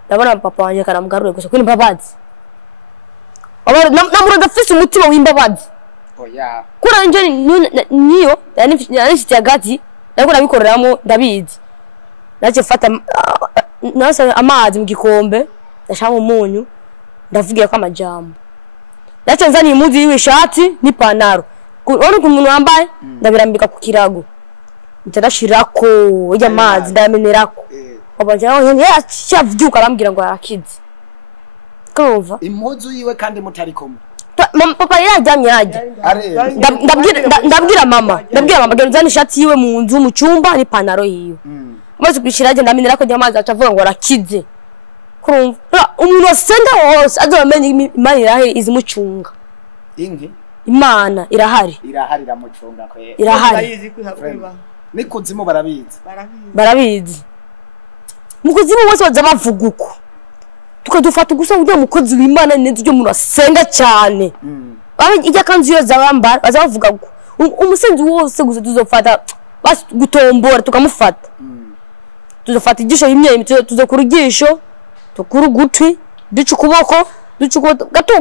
ndabona papa wanje karamugarure gusa kuri mbabazi namuroda afise umutima w'imbabazi oya kura nje niyo yanifite agati ariko nabikoreramo ndabizi naje fata nasa amazi mu gikombe ndashaka umunyu ndavugiye ko amajambo nace nzani imuzi y'ishati n'ipantaro uri ku muntu wambaye ndabirambika ku kirago ndashirako ujya amazi ndamenerako abajyaho yene yavyuka arambwira ngo arakize kumva impuzu yiwe kandi mutari kumwe papa yajyamye yajya ndabwira mama nzana ishati yiwe mu nzu mu cyumba n'ipantaro yiwe amaze kwishira je ndamenera ko nyamazi acavuga ngo arakize kumva umuntu wasenda wose azomenya imana irahe izimucunga ingi imana irahari ramucunga ko irahari ni kuzimu barabizi mu kuzimu wose baza bavuga uko tukadufata gusa undi mukozi w'Imana neza ryo umuntu asenga cyane ijya kanzu yo zabambara bazavuga ngo umusenzi wose gusa tuzofata basi gutombora tukamufata tuzofata igisho imye tuzokura igisho tukura gutwi duca ukuboko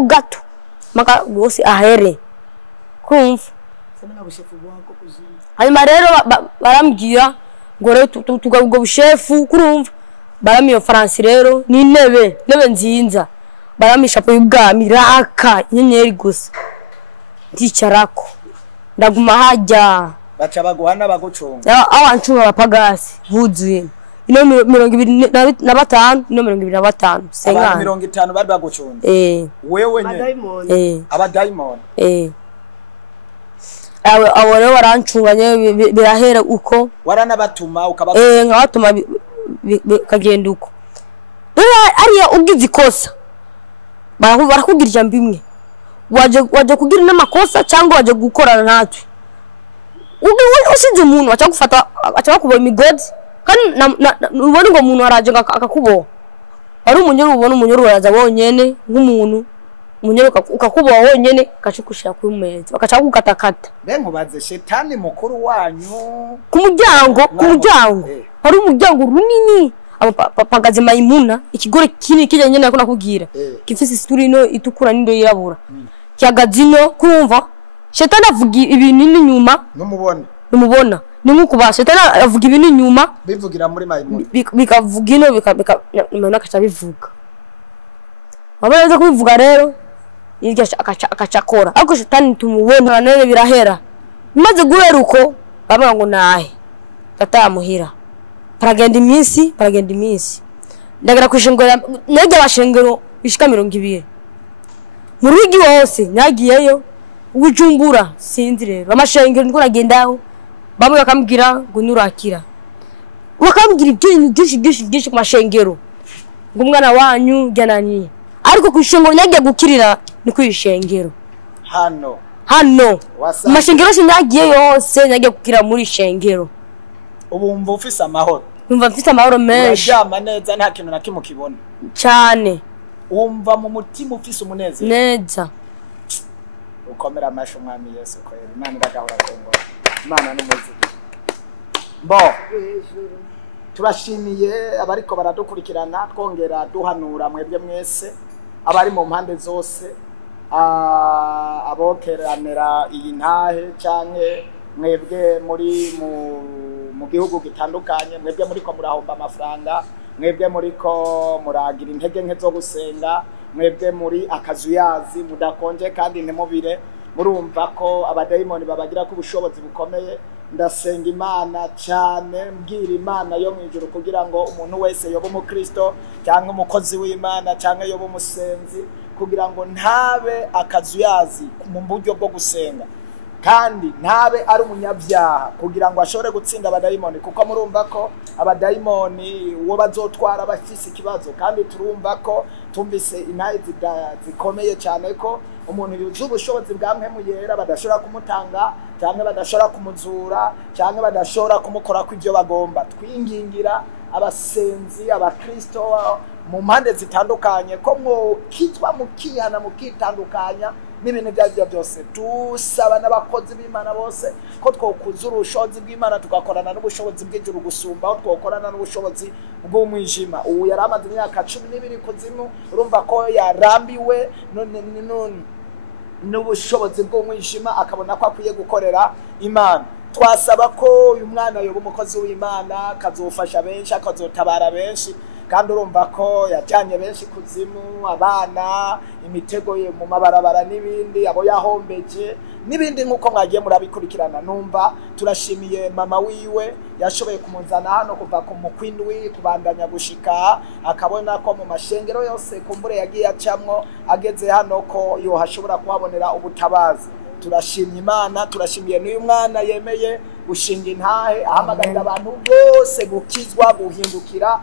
gato maka bose ahere kumva hanyuma rero barambwira ngo rero tugabwo bushefu kurumva baramiyo France rero ni nebe nzinza baramisha po y'ubwami raka inyenyeri gusa ndicarako ndaguma hajya baca baguhana bagucunga abancunga abapagasi buzuye ino 25 ino 25 sengana 50 bari bagucunga wewe nye abadaimon abo rero barancunganye birahera uko waranabatuma nkabatuma kagenda uko ariya ugize ikosa barakugira ijambo imwe waje kugira n'amakosa cyangwa waje gukorana natwe usinze umuntu acha gufata acha bakuboha imigodi kandi ubone ngo umuntu araje akakuboha ari umunyoro ubone umunyoro uraza wonyene nk'umuntu umunyoro ukakuboha wonyene kashikushira ku meza bakacha kukatakata benkubaze shetani mukuru wanyu ku muryango hari umuryango runini abapagaze Maimuna ikigore kini kijanye nako nakubwira gifise story no itukura nindo yirabura cyagazino kumva shetani avuga ibintu inyuma numubona ni nkuko ba shetani avuga ibintu inyuma bivugira muri Maimuna bikavuga ino Maimuna akaca bivuga babaza kubivuga rero yirya akacakora ariko shetani tumubona none birahera maze guhera uko baba ngo nahe tatamuhira paragenda iminsi ndagera kwishingura nege abashengero bishika 200 mu rugi wose nagiyeyo ubujumbura sinzi rero amashengero ndiko nagendaho bamwe bakambwira ngo nurakira bakambwira ibintu byinshi ku mashengero ngo umwana wanyu janani ariko kwishingura nagiye gukirira ni kwishengero hano amashengero sinagiye yose nagiye gukira muri shengero ubumva ufise amahoro numva mfite amahoro menshi urajama neza nta kintu na kimwe kibona cyane umva mu mutima ufise umunezero neza ukomera amasho mwami Yesu ko Imana iragahora kongo Imana n'umuzigo mbo turashimiye abariko baradukurikirana twongera duhanura mwebwe mwese abari mu mpande zose abokeranira iyi ntahe canke mwebwe muri mu gihugu gitandukanye mwebwe muriko murahomba amafaranga mwebwe muriko muragira intege nke zo gusenga mwebwe muri akazuyazi mudakonje kandi ntemubire murumva ko abadayimoni babagira ko ubushobozi bukomeye ndasenga Imana cyane mbwira Imana yo mwijuru kugira ngo umuntu wese yoba umukristo cyangwa umukozi w'Imana cyangwa yoba umusenzi kugira ngo ntabe akazuyazi mu buryo bwo gusenga kandi ntabe ari umunyabyaha kugira ngo ashobore gutsinda abadayimoni kuko murumva ko abadayimoni uwo bazotwara bafise ikibazo kandi turumva ko tumvise intahe zikomeye cyane ko umuntu yuzuye ubushobozi bwa mpemu yera badashobora kumutanga cyangwa badashobora kumuzura cyangwa badashobora kumukora ku ibyo bagomba twingingira abasenzi abakristo mu mpande zitandukanye ko mwokitwa mukihana mukitandukanya n'ibintu byabyo byose dusaba n'abakozi b'Imana bose ko twokuzura ubushobozi bw'Imana tugakorana n'ubushobozi bw'ijuru gusumba aho twokorana n'ubushobozi bw'umwijima ubu yari amaze imyaka 12 kuzimu urumva ko yarambiwe n'ubushobozi bw'umwijima akabona ko akwiye gukorera Imana twasaba ko uyu mwana yoba umukozi w'Imana kazofasha benshi akazotabara benshi kandi urumva ko yajyanye benshi kuzimu abana imitego ye mu mabarabara n'ibindi abo yahombeje n'ibindi nkuko mwagiye murabikurikirana numva turashimiye mama wiwe yashoboye kumuzana hano kuva ku mukwindwi kubandanya gushika akabona ko mu mashengero yose kumbure yagiye acamwo ageze hano ko yo hashobora kuhabonera ubutabazi turashimye Imana turashimiye n'uyu mwana yemeye gushinga intahe ahamagarira abantu bose gukizwa guhindukira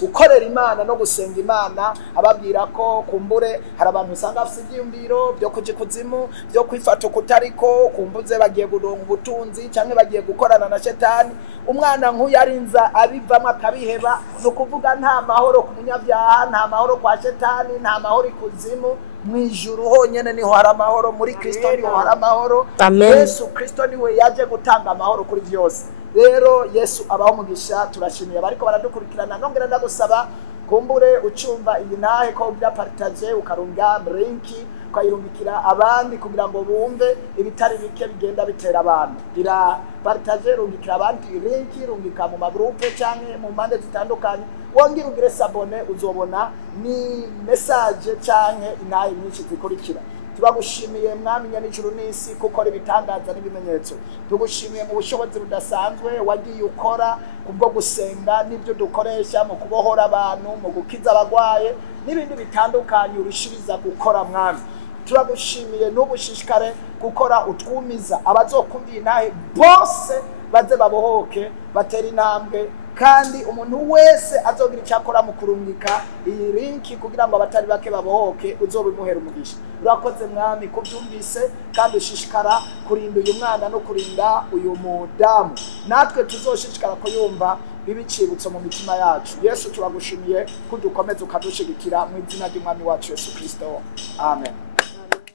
gukorera Imana no gusenga Imana ababwira ko kumbure hari abantu usanga bafite ibyumviro byo kuja kuzimu byo kwifata kutariko kumbuze bagiye guronga ubutunzi cyangwa bagiye gukorana na shetani umwana nk'uyarinza abivamwe akabiheba no kuvuga nta mahoro ku munyabyaha nta mahoro kwa shetani nta mahoro ikuzimu mwijuru honyene niho hari amahoro, muri Kristo niho hari amahoro. Amen. Yesu Kristo niwe yaje gutanga amahoro kuri byose. Rero Yesu abaho umugisha, turashimiye bariko baradukurikirana. Nongera ndagusaba kumbure ucumva iyi ntahe ko bya partage ukarunga linki ukayirungikira abandi kugira ngo bumve ibitari bike bigenda bitera abantu. Gira partage rungikira abandi linki, rungika mu magroupe canke mu mpande zitandukanye, wongera ugire sabone, uzobona ni message canke intahe nyinshi zikurikira. Tubagushimiye mwami nyanijuru n'isi kuko ari bitangaza n'ibimenyetso. Tugushimiye mu bushobozi budasanzwe wagiye ukora kubwo gusenga n'ibyo dukoresha mu kubohora abantu, mu gukiza abagwaye n'ibindi bitandukanye urishiriza gukora mwami. Turagushimiye n'ubushishikare gukora utwumiza abazokumviye nahe bose baze babohoke batera intambwe, kandi umuntu wese azogira icyakora mu kurungika iyi linki kugira ngo abatari bake babohoke uzobimuhera umugisha. Urakoze mwami kubyumvise, kandi ushishikara kurinda uyu mwana no kurinda uyu mudamu, natwe tuzoshishikara kuyumva bibicibutso mu mitima yacu. Yesu turagushimiye kudukomeza ukadushigikira mu izina ry'umwami wacu Yesu Kristo, amen.